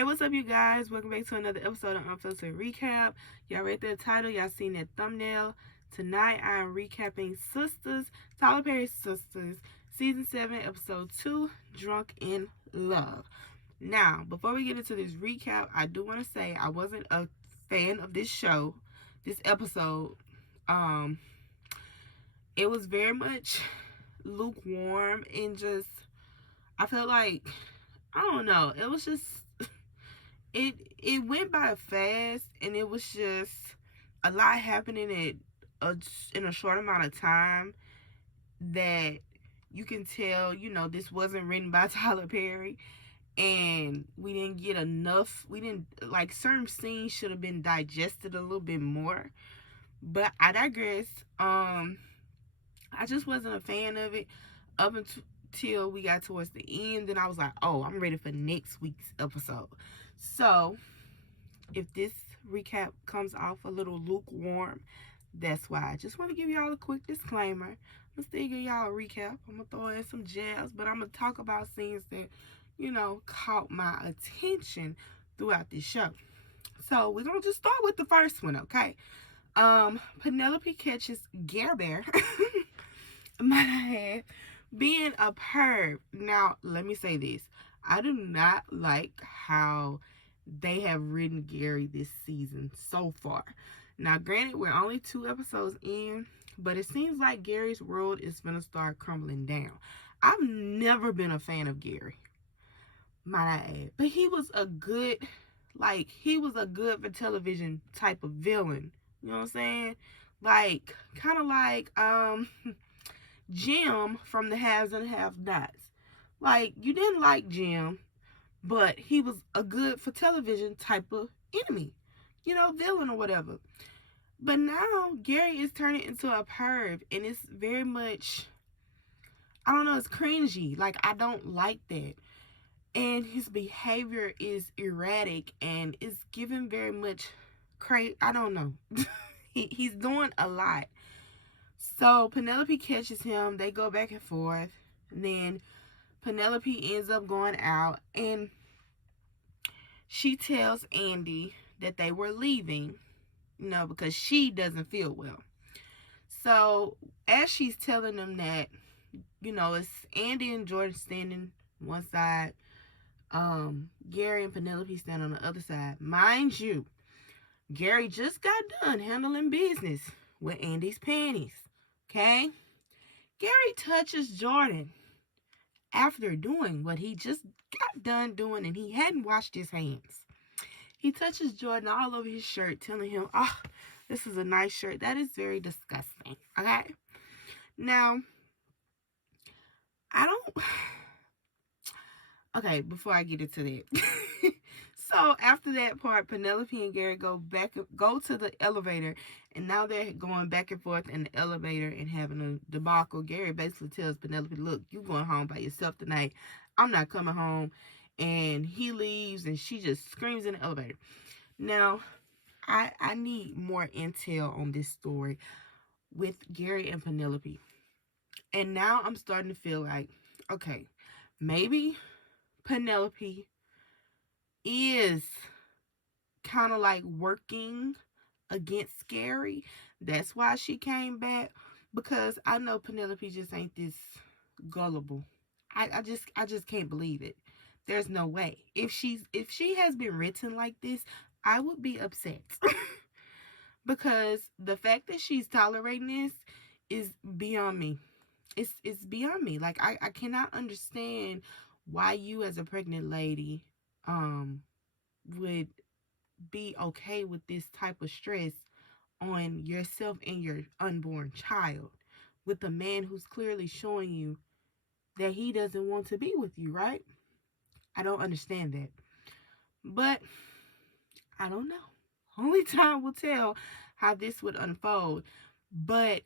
Hey, what's up, you guys? Welcome back to another episode of Unfiltered Recap. Y'all read the title, y'all seen that thumbnail. Tonight, I'm recapping SISTAS, Tyler Perry's Sistas, Season 7, Episode 2, Drunk in Love. Now, before we get into this recap, I do want to say I wasn't a fan of this show, this episode. It was very much lukewarm and just, I felt like, I don't know, it was just it went by fast, and it was just a lot happening in a short amount of time that you can tell, this wasn't written by Tyler Perry, and we didn't get enough. We didn't, like, certain scenes should have been digested a little bit more, but I digress. I just wasn't a fan of it up until we got towards the end, and I was like, oh, I'm ready for next week's episode. So if this recap comes off a little lukewarm, that's why. I just want to give y'all a quick disclaimer. I'm still give y'all a recap. I'm going to throw in some jabs, but I'm going to talk about scenes that, caught my attention throughout this show. So we're going to just start with the first one, okay? Penelope catches Gare Bear, might I add, being a perv. Now, let me say this. I do not like how they have written Gary this season so far. Now, granted, we're only 2 episodes in, but it seems like Gary's world is going to start crumbling down. I've never been a fan of Gary, might I add. But he was a good for television type of villain. You know what I'm saying? Like, kind of like Jim from the Haves and Have-Nots. Like, you didn't like Jim, but he was a good for television type of enemy, villain or whatever. But now Gary is turning into a perv, and it's very much, I don't know, it's cringy. Like, I don't like that. And his behavior is erratic and is given very much crazy. I don't know. He's doing a lot. So Penelope catches him. They go back and forth. And then Penelope ends up going out, and she tells Andy that they were leaving, because she doesn't feel well. So as she's telling them that, it's Andy and Jordan standing one side, Gary and Penelope stand on the other side. Mind you, Gary just got done handling business with Andy's panties. Okay? Gary touches Jordan after doing what he just got done doing, and he hadn't washed his hands. He touches Jordan all over his shirt, telling him, oh, this is a nice shirt. That is very disgusting. Okay? Now, okay, before I get into that. So after that part, Penelope and Gary go to the elevator, and now they're going back and forth in the elevator and having a debacle. Gary basically tells Penelope, look, you going home by yourself tonight. I'm not coming home. And he leaves, and she just screams in the elevator. Now, I need more intel on this story with Gary and Penelope. And now I'm starting to feel like, okay, maybe Penelope is kind of like working against Gary. That's why she came back, because I know Penelope just ain't this gullible. I just can't believe it. There's no way. If she has been written like this, I would be upset. Because the fact that she's tolerating this is beyond me. It's beyond me. Like, I cannot understand why you, as a pregnant lady, would be okay with this type of stress on yourself and your unborn child, with a man who's clearly showing you that he doesn't want to be with you, right? I don't understand that. But I don't know. Only time will tell how this would unfold. But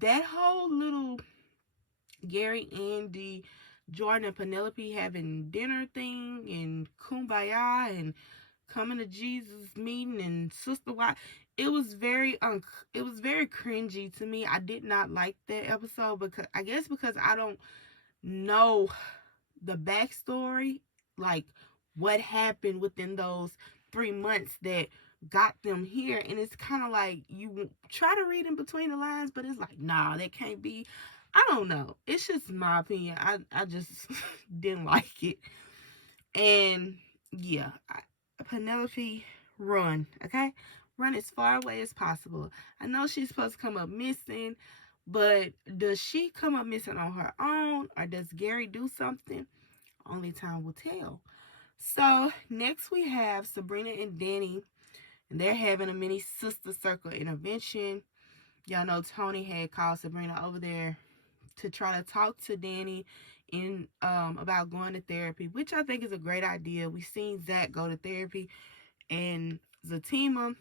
that whole little Gary, Andy, Jordan, and Penelope having dinner thing, and kumbaya, and coming to Jesus meeting, and sister wife, it was very cringy to me. I did not like that episode, because I don't know the backstory, like what happened within those 3 months that got them here. And it's kind of like you try to read in between the lines, but it's like, nah, that can't be. I don't know. It's just my opinion. I just didn't like it. And yeah, Penelope, run, okay? Run as far away as possible. I know she's supposed to come up missing, but does she come up missing on her own, or does Gary do something? Only time will tell. So next we have Sabrina and Danny, and they're having a mini sister circle intervention. Y'all know Tony had called Sabrina over there to try to talk to Danny in about going to therapy, which I think is a great idea. We've seen Zach go to therapy, and Zatima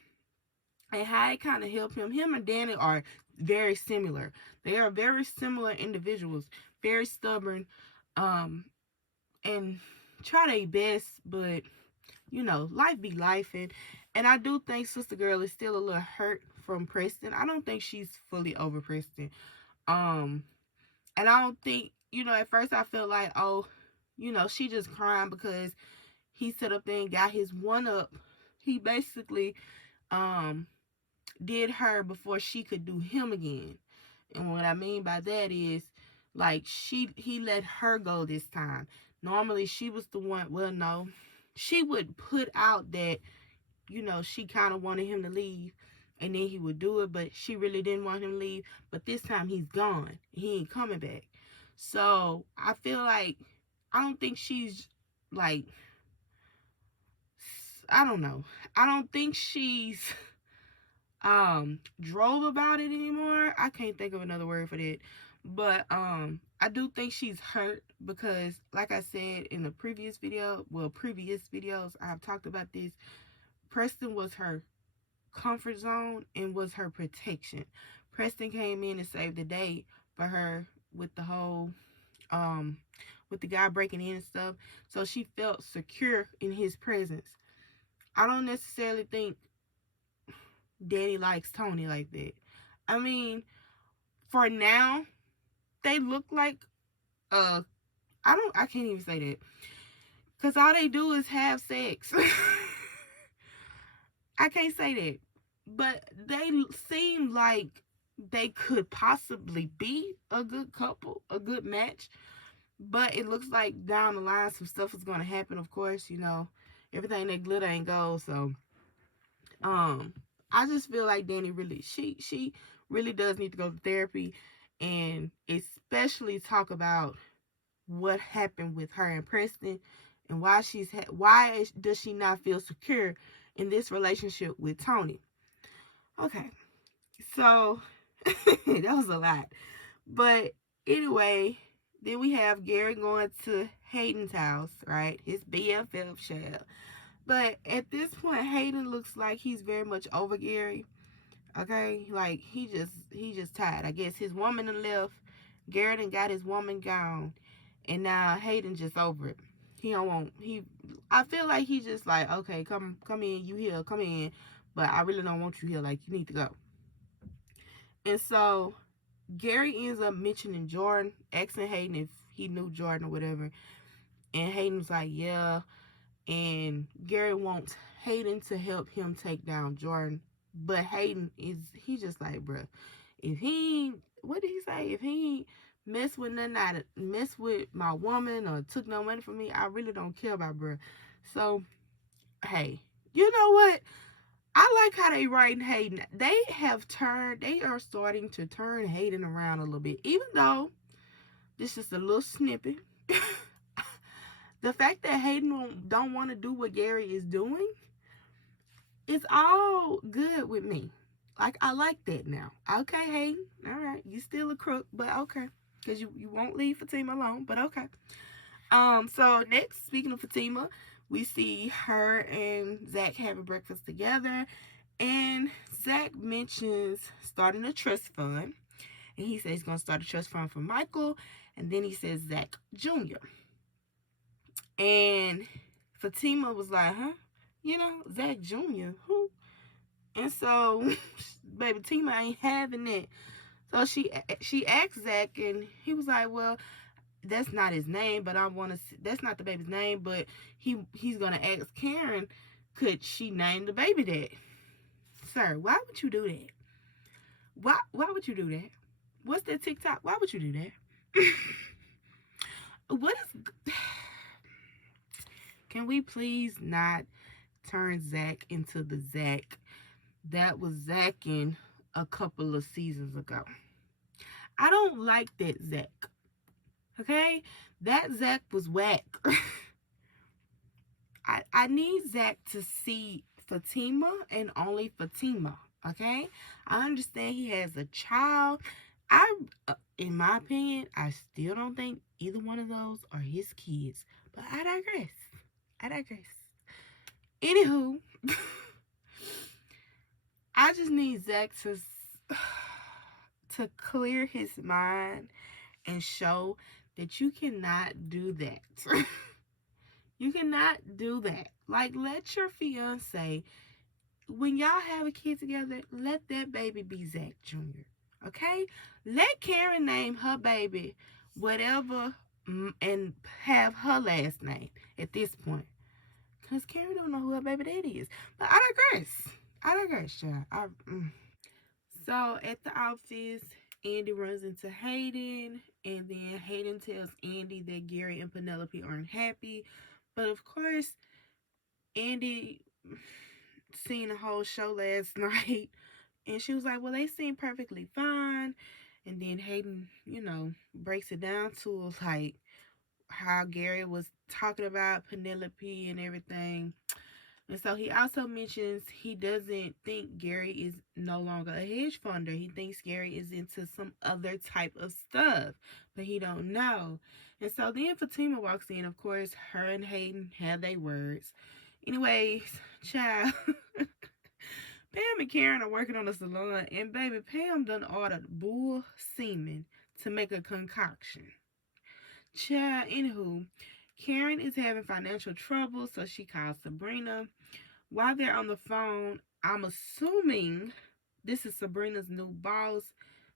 and how it kind of helped him. Him and Danny are very similar. They are very similar individuals, very stubborn, and try their best, but you know, life be life, and I do think Sister Girl is still a little hurt from Preston. I don't think she's fully over Preston. Um, and I don't think, you know, at first I felt like, oh, you know, she just crying because he set up there and got his one up. He basically did her before she could do him again. And what I mean by that is, like, he let her go this time. Normally she was the one, well, no, she would put out that, you know, she kind of wanted him to leave, and then he would do it, but she really didn't want him to leave. But this time he's gone. He ain't coming back. So I feel like, I don't think she's like, I don't know. I don't think she's drove about it anymore. I can't think of another word for that. But I do think she's hurt because, like I said in the previous videos, I've talked about this. Preston was her comfort zone and was her protection. Preston came in and saved the day for her with the whole with the guy breaking in and stuff. So she felt secure in his presence. I don't necessarily think Danny likes Tony like that. I mean, for now, they look like I can't even say that. Cause all they do is have sex. I can't say that. But they seem like they could possibly be a good couple, a good match. But it looks like down the line some stuff is gonna happen, of course, you know. Everything that glitter ain't gold, so I just feel like Danny really she really does need to go to therapy, and especially talk about what happened with her and Preston, and why does she not feel secure in this relationship with Tony. Okay, so that was a lot, but anyway, then we have Gary going to Hayden's house, right? His BFF child. But at this point, Hayden looks like he's very much over Gary. Okay, like he just tired. I guess his woman done left. Gary done got his woman gone, and now Hayden just over it. He don't want he. I feel like he just like, okay, come in, you here, come in, but I really don't want you here. Like, you need to go. And so Gary ends up mentioning Jordan, asking Hayden if he knew Jordan or whatever, and Hayden's like, yeah. And Gary wants Hayden to help him take down Jordan. But Hayden he's just like, bruh, if he, what did he say? If he mess with mess with my woman or took no money from me, I really don't care about bruh. So, hey, you know what? I like how they writing Hayden. They are starting to turn Hayden around a little bit. Even though this is a little snippet. The fact that Hayden don't want to do what Gary is doing, it's all good with me. Like, I like that now. Okay, Hayden. All right. You still a crook, but okay. Because you won't leave Fatima alone, but okay. So next, speaking of Fatima, we see her and Zach having breakfast together. And Zach mentions starting a trust fund. And he says he's going to start a trust fund for Michael. And then he says Zach Jr. And Fatima was like, huh? You know, Zach Jr., who? And so, baby, Tima ain't having it. So she asked Zach, and he was like, well, that's not his name, but I want to. That's not the baby's name, but he's gonna ask Karen, could she name the baby that? Sir, why would you do that? Why would you do that? What's that TikTok? Why would you do that? What is? Can we please not turn Zach into the Zach that was Zacking a couple of seasons ago? I don't like that Zach. Okay, that Zach was whack. I need Zach to see Fatima and only Fatima. Okay, I understand he has a child. In my opinion, I still don't think either one of those are his kids. But I digress. I digress. Anywho, I just need Zach to clear his mind and show that you cannot do that. You cannot do that. Like, let your fiance, when y'all have a kid together, let that baby be Zach Jr. Okay? Let Karen name her baby whatever and have her last name at this point. Because Karen don't know who her baby daddy is. But I digress. Child. So at the office, Andy runs into Hayden, and then Hayden tells Andy that Gary and Penelope aren't happy. But of course, Andy seen the whole show last night, and she was like, well, they seem perfectly fine. And then Hayden, breaks it down to us, like how Gary was talking about Penelope and everything. And so he also mentions he doesn't think Gary is no longer a hedge funder. He thinks Gary is into some other type of stuff, but he don't know. And so then Fatima walks in. Of course, her and Hayden have their words. Anyways, child, Pam and Karen are working on the salon, and baby, Pam done ordered bull semen to make a concoction. Child, anywho, Karen is having financial trouble, so she calls Sabrina. While they're on the phone, I'm assuming this is Sabrina's new boss.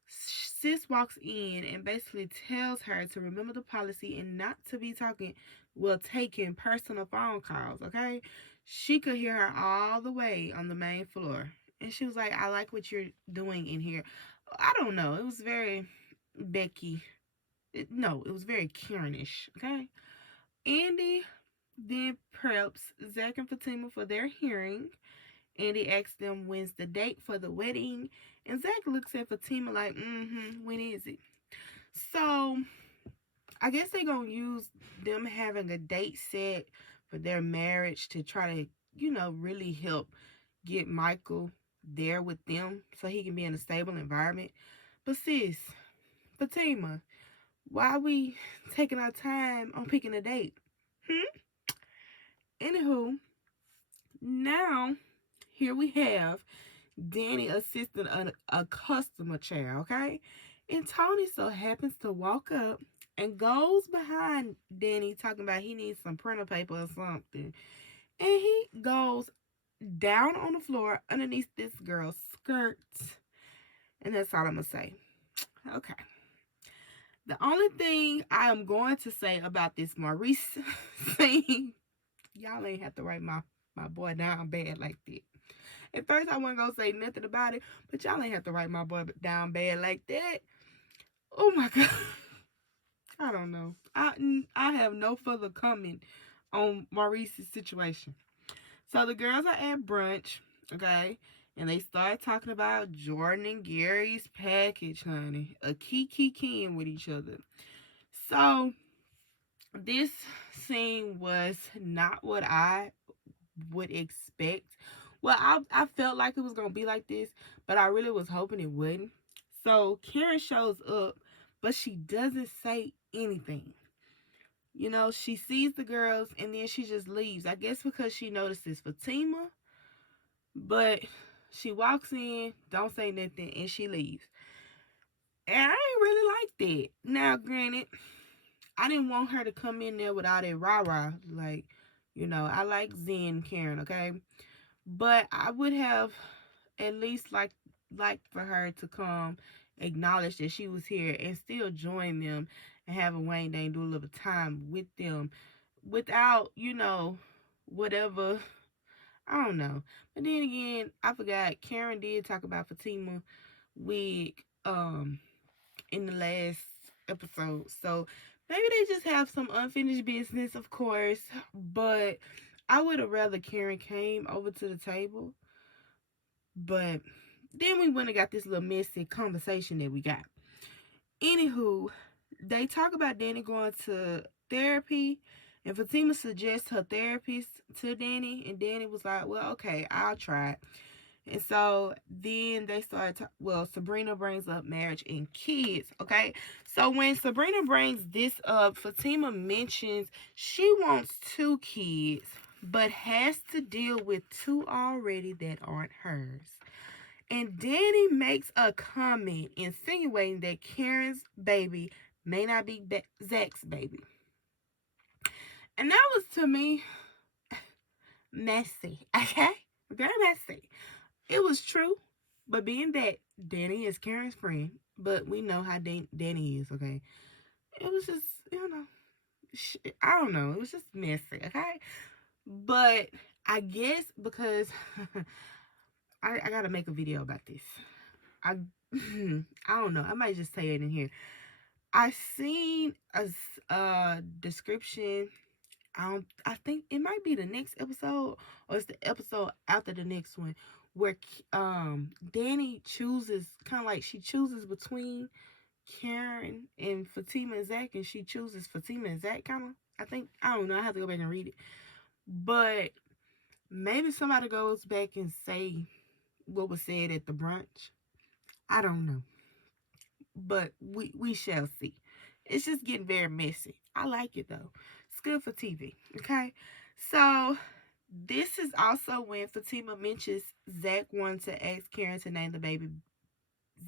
Sis walks in and basically tells her to remember the policy and not to be taking personal phone calls, okay? She could hear her all the way on the main floor. And she was like, I like what you're doing in here. I don't know. It was very Becky. It was very Karenish, okay? Andy then preps Zach and Fatima for their hearing. Andy asks them when's the date for the wedding. And Zach looks at Fatima like, when is it? So, I guess they're going to use them having a date set for their marriage to try to, really help get Michael there with them so he can be in a stable environment. But sis, Fatima, why are we taking our time on picking a date? Anywho, now here we have Danny assisting a customer chair, okay? And Tony so happens to walk up and goes behind Danny talking about he needs some printer paper or something. And he goes down on the floor underneath this girl's skirt. And that's all I'm going to say. Okay. The only thing I am going to say about this Maurice scene, y'all ain't have to write my boy down bad like that. At first, I wasn't going to say nothing about it, but y'all ain't have to write my boy down bad like that. Oh, my God. I don't know. I have no further comment on Maurice's situation. So, the girls are at brunch, okay? And they start talking about Jordan and Gary's package, honey. A keying with each other. So, this scene was not what I would expect. Well, I felt like it was going to be like this, but I really was hoping it wouldn't. So Karen shows up, but she doesn't say anything. She sees the girls and then she just leaves. I guess because she notices Fatima, but she walks in, don't say nothing, and she leaves. And I ain't really like that. Now, granted, I didn't want her to come in there with all that rah-rah. Like, I like Zen Karen, okay? But I would have at least liked for her to come, acknowledge that she was here, and still join them and having Wayne Dang do a little time with them without, whatever. I don't know. But then again, I forgot Karen did talk about Fatima wig in the last episode. So maybe they just have some unfinished business, of course. But I would have rather Karen came over to the table. But then we went and got this little messy conversation that we got. Anywho, they talk about Danny going to therapy, and Fatima suggests her therapist to Danny, and Danny was like, "Well, okay, I'll try it." And so then they started. Sabrina brings up marriage and kids. Okay, so when Sabrina brings this up, Fatima mentions she wants 2 kids, but has to deal with 2 already that aren't hers. And Danny makes a comment insinuating that Karen's baby may not be Zach's baby. And that was, to me, messy. Okay? Very messy. It was true, but being that Danny is Karen's friend, but we know how Danny is, okay? It was just, I don't know. It was just messy, okay? But I guess because I gotta make a video about this. I I don't know. I might just say it in here. I seen a description. I think it might be the next episode or it's the episode after the next one where Danny chooses kind of like she chooses between Karen and Fatima and Zach, and she chooses Fatima and Zach kind of. I don't know. I have to go back and read it, but maybe somebody goes back and say what was said at the brunch. I don't know. But we shall see. It's just getting very messy. I like it though. It's good for TV. Okay. So this is also when Fatima mentions Zach wanted to ask Karen to name the baby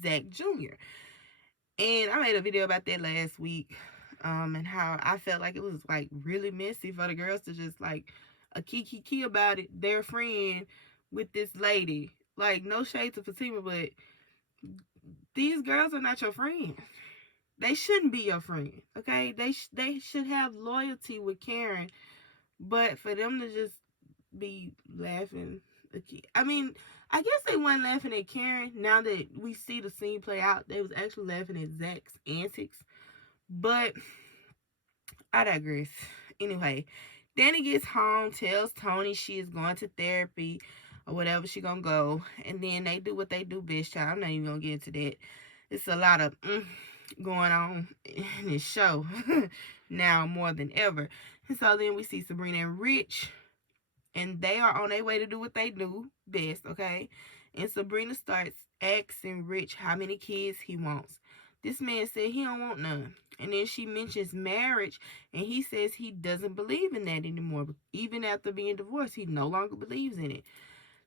Zach Jr. And I made a video about that last week. And how I felt like it was like really messy for the girls to just like a kiki about it, their friend with this lady. Like no shade to Fatima, but these girls are not your friends. They shouldn't be your friend, okay? They should have loyalty with Karen, but for them to just be laughing, I mean, I guess they weren't laughing at Karen. Now that we see the scene play out, they was actually laughing at Zach's antics. But I digress. Anyway, Danny gets home, tells Tony she is going to therapy or whatever she gonna go, and then they do what they do best, child. I'm not even gonna get into that. It's a lot of going on in this show now more than ever. And so then we see Sabrina and Rich, and they are on their way to do what they do best, okay? And Sabrina starts asking Rich how many kids he wants. This man said he don't want none. And then she mentions marriage, and he says he doesn't believe in that anymore. Even after being divorced, he no longer believes in it.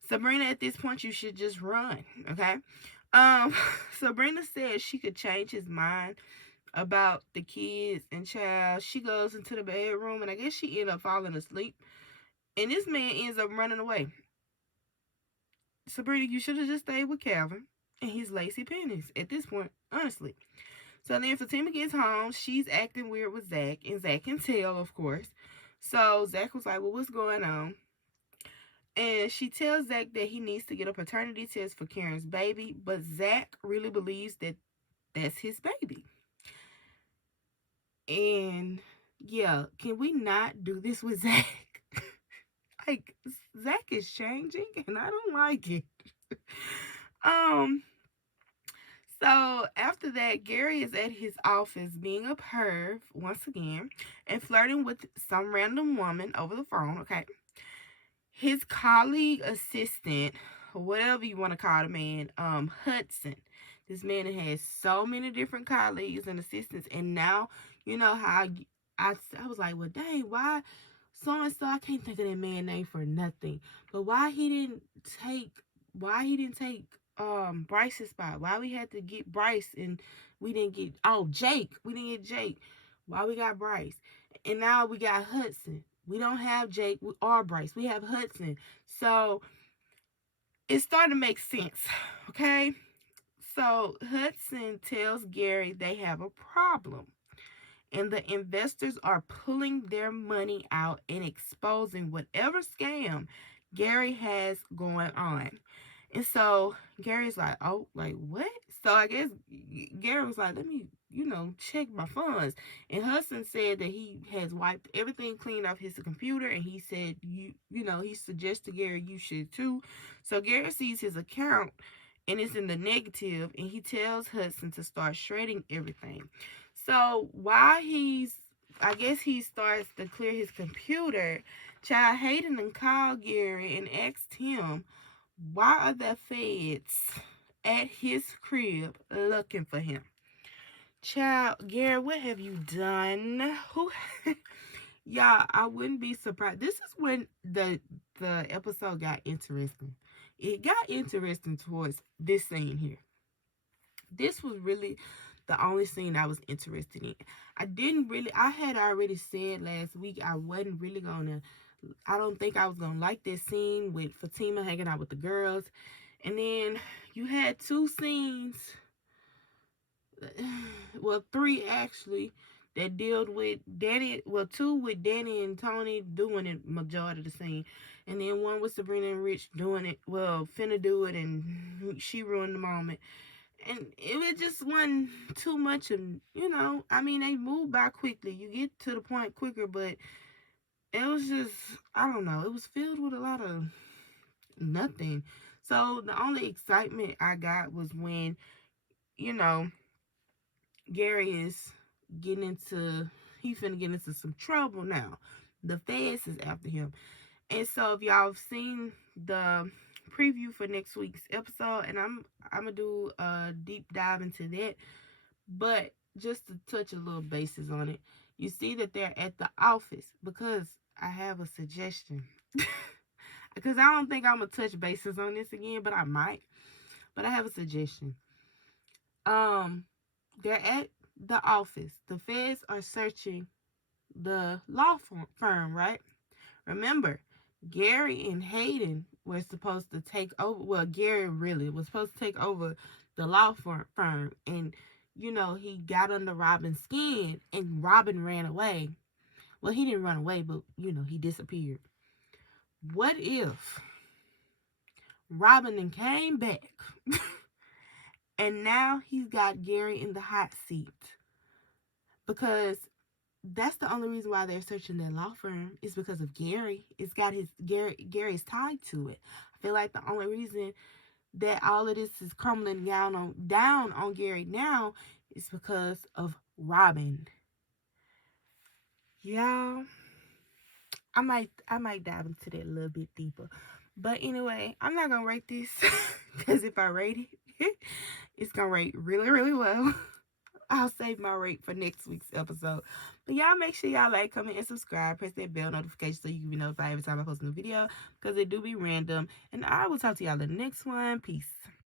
Sabrina, at this point, you should just run, okay? Um, Sabrina says she could change his mind about the kids and child. She goes into the bedroom, and I guess she ended up falling asleep. And this man ends up running away. Sabrina, you should have just stayed with Calvin and his lacy pennies at this point, honestly. So then Fatima gets home. She's acting weird with Zach, and Zach can tell, of course. So Zach was like, well, what's going on? And she tells Zach that he needs to get a paternity test for Karen's baby, but Zach really believes that that's his baby. And yeah, can we not do this with Zach? Like, Zach is changing, and I don't like it. um, so after that, Gary is at his office being a perv once again and flirting with some random woman over the phone, okay? His colleague assistant, whatever you want to call the man, Hudson. This man has so many different colleagues and assistants, and now you know how I was like, well, dang, why so and so? I can't think of that man's name for nothing, but why he didn't take Bryce's spot? Why we had to get Bryce and we didn't get Jake? We didn't get Jake. Why we got Bryce? And now we got Hudson. We don't have Jake or Bryce. We have Hudson. So it's starting to make sense. Okay. So Hudson tells Gary they have a problem. and the investors are pulling their money out and exposing whatever scam Gary has going on. And so Gary's like, oh, like what? So I guess Gary was like, let me, check my funds. And Hudson said that he has wiped everything clean off his computer, and he said, he suggested Gary you should too. So Gary sees his account and it's in the negative, and he tells Hudson to start shredding everything. So while I guess he starts to clear his computer, Child Hayden and called Gary and asked him, why are the feds at his crib looking for him? Child, Gary, what have you done? Who? Y'all, I wouldn't be surprised. This is when the episode got interesting. It got interesting towards this scene here. This was really the only scene I was interested in. I had already said last week I wasn't really gonna, I don't think I was gonna like this scene with Fatima hanging out with the girls. And then you had two scenes, well, three actually, that dealt with Danny, well, two with Danny and Tony doing it majority of the scene. And then one with Sabrina and Rich doing it, well, finna do it, and she ruined the moment. And it was just one too much of, I mean, they move by quickly. You get to the point quicker, but it was just, I don't know, it was filled with a lot of nothing. So the only excitement I got was when, Gary is getting into, he finna get into some trouble now. The feds is after him. And so if y'all have seen the preview for next week's episode, and I'm gonna do a deep dive into that, but just to touch a little basis on it, you see that they're at the office, because I have a suggestion. Because I don't think I'm gonna touch bases on this again, but I might. But I have a suggestion. They're at the office. The feds are searching the law firm, right? Remember, Gary and Hayden were supposed to take over. Well, Gary really was supposed to take over the law firm. And, he got under Robin's skin, and Robin ran away. Well, he didn't run away, but, he disappeared. What if Robin then came back and now he's got Gary in the hot seat? Because that's the only reason why they're searching their law firm, is because of Gary. It's got Gary's tied to it. I feel like the only reason that all of this is crumbling down on Gary now is because of Robin. Y'all, I might dive into that a little bit deeper. But anyway, I'm not gonna rate this, because if I rate it, it's gonna rate really, really well. I'll save my rate for next week's episode. But y'all make sure y'all like, comment, and subscribe. Press that bell notification so you can be notified every time I post a new video, because it do be random. And I will talk to y'all in the next one. Peace.